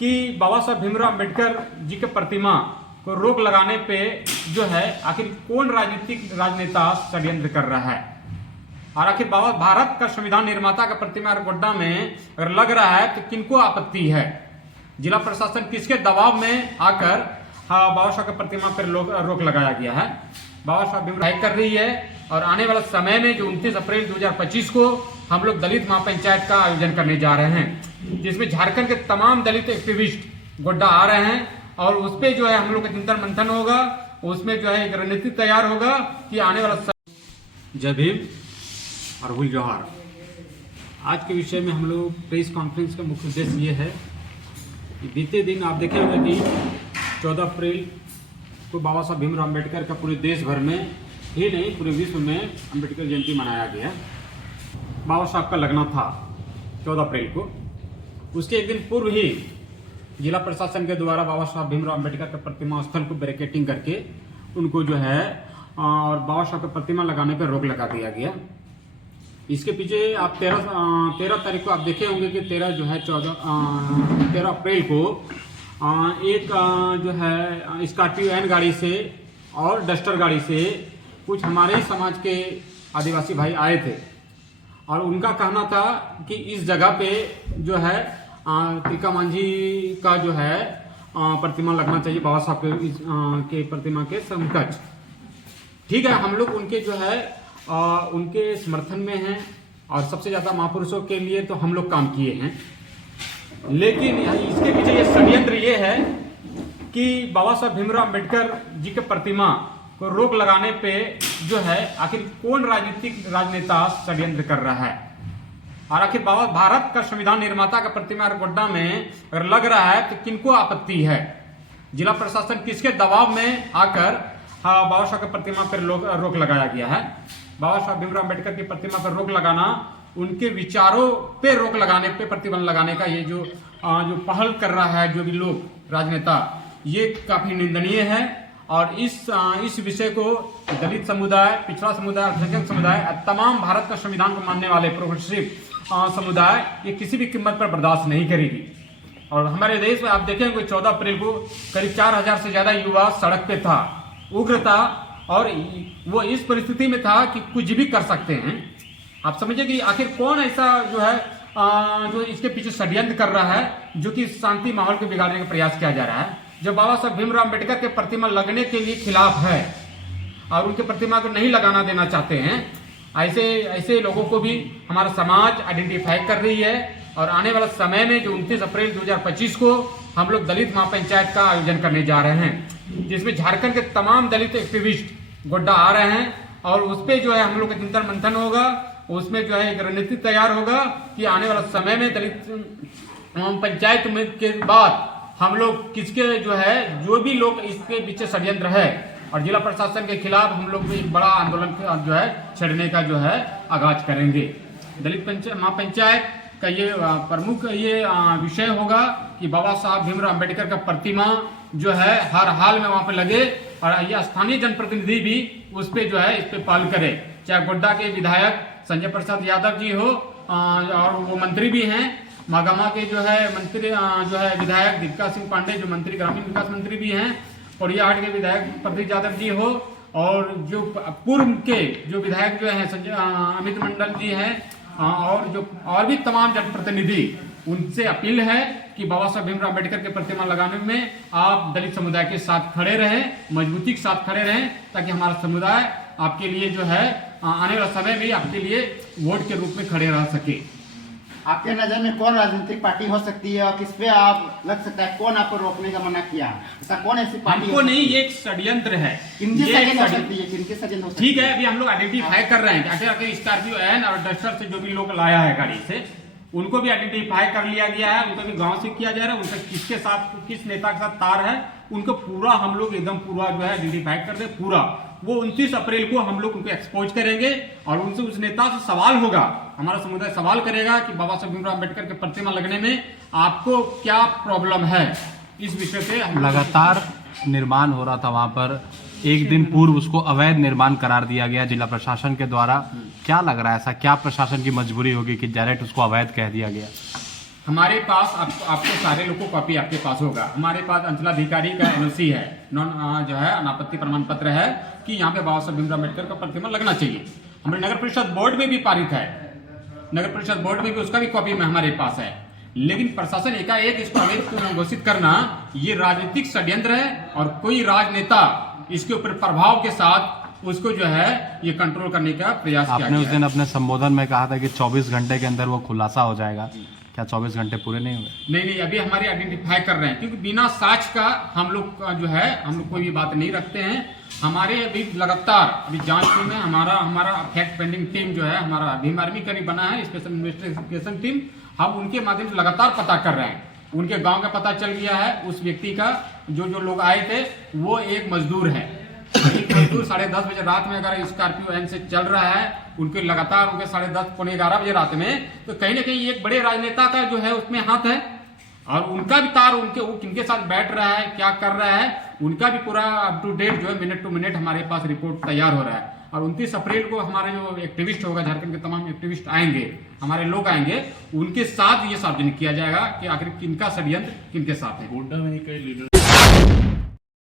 कि बाबा साहब भीमराव अंबेडकर जी के प्रतिमा को रोक लगाने पे जो है आखिर कौन राजनेता षड्यंत्र कर रहा है। और आखिर बाबा भारत का संविधान निर्माता का प्रतिमा गोड्डा में अगर लग रहा है तो किनको आपत्ति है। जिला प्रशासन किसके दबाव में आकर बाबा साहब की प्रतिमा पर रोक लगाया गया है। बाबा साहब भीमराव कर रही है और आने वाले समय में जो 29 अप्रैल 2025 को हम लोग दलित महापंचायत का आयोजन करने जा रहे हैं, जिसमें झारखंड के तमाम दलित एक्टिविस्ट गोड्डा आ रहे हैं और उस पर जो है हम लोग का चिंतन मंथन होगा। उसमें जो है एक रणनीति तैयार होगा कि आने वाला जय भीम और हुल जोहार। आज के विषय में हम लोग प्रेस कॉन्फ्रेंस का मुख्य उद्देश्य ये है कि बीते दिन आप देखे होंगे कि 14 अप्रैल को बाबा साहब भीमराव अंबेडकर का पूरे देश भर में ही नहीं पूरे विश्व में अंबेडकर जयंती मनाया गया। बाबा साहब का लगना था 14 अप्रैल को। उसके एक दिन पूर्व ही जिला प्रशासन के द्वारा बाबा साहब भीमराव अंबेडकर के प्रतिमा स्थल को बैरिकेटिंग करके उनको जो है और बाबा साहब के प्रतिमा लगाने पर रोक लगा दिया गया। इसके पीछे आप 13 तारीख को आप देखे होंगे कि 13 अप्रैल को एक जो है स्कॉर्पियो एन गाड़ी से और डस्टर गाड़ी से कुछ हमारे ही समाज के आदिवासी भाई आए थे और उनका कहना था कि इस जगह पे जो है तिलका मांझी का जो है प्रतिमा लगना चाहिए बाबा साहब के प्रतिमा के समकक्ष। ठीक है, हम लोग उनके जो है उनके समर्थन में हैं और सबसे ज़्यादा महापुरुषों के लिए तो हम लोग काम किए हैं, लेकिन इसके पीछे ये षड्यंत्र ये है कि बाबा साहब भीमराव अंबेडकर जी के प्रतिमा को रोक लगाने पे जो है आखिर कौन राजनेता षड्यंत्र कर रहा है। और आखिर बाबा भारत का संविधान निर्माता का प्रतिमा गोड्डा में अगर लग रहा है तो किनको आपत्ति है। जिला प्रशासन किसके दबाव में आकर बाबा साहब की प्रतिमा पर रोक लगाया गया है। बाबा साहब भीमराव अंबेडकर की प्रतिमा पर रोक लगाना, उनके विचारों पे रोक लगाने पे प्रतिबंध लगाने का ये जो पहल कर रहा है जो भी लोग राजनेता, ये काफी निंदनीय है। और इस विषय को दलित समुदाय, पिछड़ा समुदाय, अल्पसंख्यक समुदाय, तमाम भारत का संविधान को मानने वाले प्रोग्रेसिव समुदाय ये किसी भी कीमत पर बर्दाश्त नहीं करेगी। और हमारे देश में आप देखेंगे 14 अप्रैल को करीब 4000 से ज्यादा युवा सड़क पे था, उग्र था और वो इस परिस्थिति में था कि कुछ भी कर सकते हैं। आप समझिए कि आखिर कौन ऐसा जो है जो इसके पीछे षड्यंत्र कर रहा है जो कि शांति माहौल को बिगाड़ने का प्रयास किया जा रहा है। जो बाबा साहब भीमराव अंबेडकर के प्रतिमा लगने के लिए खिलाफ है और उनके प्रतिमा को नहीं लगाना देना चाहते हैं, ऐसे लोगों को भी हमारा समाज आइडेंटिफाई कर रही है। और आने वाला समय में जो 29 अप्रैल 2025 को हम लोग दलित महापंचायत का आयोजन करने जा रहे हैं, जिसमें झारखंड के तमाम दलित एक्टिविस्ट गोड्डा आ रहे हैं और उस पर जो है हम लोग का चिंतन मंथन होगा। उसमें जो है एक रणनीति तैयार होगा कि आने वाला समय में दलित पंचायत में के बाद हम लोग किसके जो है जो भी लोग इसके पीछे षड्यंत्र है और जिला प्रशासन के खिलाफ हम लोग भी एक बड़ा आंदोलन जो है छेड़ने का जो है आगाज करेंगे। दलित महापंचायत का ये प्रमुख ये विषय होगा कि बाबा साहब भीमराव अंबेडकर का प्रतिमा जो है हर हाल में वहां पे लगे और ये स्थानीय जनप्रतिनिधि भी उस पे जो है इस पे पहल करे, चाहे गोड्डा के विधायक संजय प्रसाद यादव जी हो और वो मंत्री भी हैं, मागामा के जो है मंत्री जो है विधायक दीपिका सिंह पांडे जो मंत्री ग्रामीण विकास मंत्री भी हैं, पोड़ियाहाट के विधायक प्रदीप यादव जी हो और जो पूर्व के जो विधायक जो हैं अमित मंडल जी हैं और भी तमाम जनप्रतिनिधि, उनसे अपील है कि बाबा साहब भीमराव अंबेडकर के प्रतिमा लगाने में आप दलित समुदाय के साथ खड़े रहें, मजबूती के साथ खड़े रहें, ताकि हमारा समुदाय आपके लिए जो है आने वाला समय में आपके लिए वोट के रूप में खड़े रह सके। आपके नजर में कौन राजनीतिक पार्टी हो सकती है और किस पे आप लग सकता है, कौन आपको रोकने का मना किया, ऐसा कौन ऐसी पार्टी हमको नहीं, ये एक षड्यंत्र है। किनकी षड्यंत्र हो सकती है, किनकी षड्यंत्र हो सकती है? ठीक है, अभी हम लोग आइडेंटिफाई कर रहे हैं आखिर स्कॉर्पियो एन और डस्टर से जो भी लोग लाया है गाड़ी से, उनको भी आइडेंटिफाई कर लिया गया है, उनका भी गांव से किया जा रहा है, उनका किसके साथ किस नेता के साथ तार है उनको पूरा हम लोग एकदम पूरा जो है आइडेंटिफाई कर दे। पूरा वो 29 अप्रैल को हम लोग उनको एक्सपोज करेंगे और उनसे उस नेता से सवाल होगा, हमारा समुदाय सवाल करेगा कि बाबा साहब भीमराव अंबेडकर के प्रतिमा लगने में आपको क्या प्रॉब्लम है। इस विषय पे लगातार निर्माण हो रहा था वहां पर, एक दिन पूर्व उसको अवैध निर्माण करार दिया गया जिला प्रशासन के द्वारा। क्या लग रहा है, ऐसा क्या प्रशासन की मजबूरी होगी कि डायरेक्ट उसको अवैध कह दिया गया? हमारे पास आपको सारे लोग को कॉपी आपके पास होगा। हमारे पास अंचलाधिकारी का एनओसी है, नॉन जो है अनापत्ति प्रमाण पत्र है कि यहाँ पे बाबा साहब भीमराव अम्बेडकर का प्रतिमा लगना चाहिए। हमारे नगर परिषद बोर्ड में भी पारित है, नगर परिषद बोर्ड में भी उसका भी कॉपी में हमारे पास है। लेकिन प्रशासन एकाएक इसको अवैध घोषित करना ये राजनीतिक षड्यंत्र है और कोई राजनेता इसके ऊपर प्रभाव के साथ उसको जो है ये कंट्रोल करने का प्रयास किया आपने उस गया दिन है। अपने संबोधन में कहा था कि 24 घंटे के अंदर वो खुलासा हो जाएगा, क्या 24 घंटे पूरे नहीं हुए? नहीं, अभी हमारे आइडेंटिफाई कर रहे हैं, क्योंकि बिना साक्ष्य का हम लोग जो है हम लोग कोई भी बात नहीं रखते हैं। हमारे अभी लगातार अभी जांच टीम में हमारा फैक्ट पेंडिंग टीम जो है, हमारा भीम आर्मी का भी बना है स्पेशल इन्वेस्टिगेशन टीम। हम उनके माध्यम से लगातार पता कर रहे हैं। उनके गांव का पता चल गया है, उस व्यक्ति का जो लोग आए थे वो एक मजदूर है। एक मजदूर 10:30 बजे रात में अगर स्कॉर्पियो वैन से चल रहा है, उनके लगातार उनके 10:30 पौने 11 बजे रात में, तो कहीं ना कहीं एक बड़े राजनेता का जो है उसमें हाथ है और उनका भी तार वो किनके साथ बैठ रहा है, क्या कर रहा है, उनका भी पूरा अप टू डेट जो है मिनट टू मिनट हमारे पास रिपोर्ट तैयार हो रहा है। और 29 अप्रैल को हमारे जो एक्टिविस्ट होगा, झारखंड के तमाम एक्टिविस्ट आएंगे, हमारे लोग आएंगे, उनके साथ ये सार्वजनिक किया जाएगा कि आखिर किनका षड्यंत्र किनके साथ है। गोड्डा में ही कई लीडर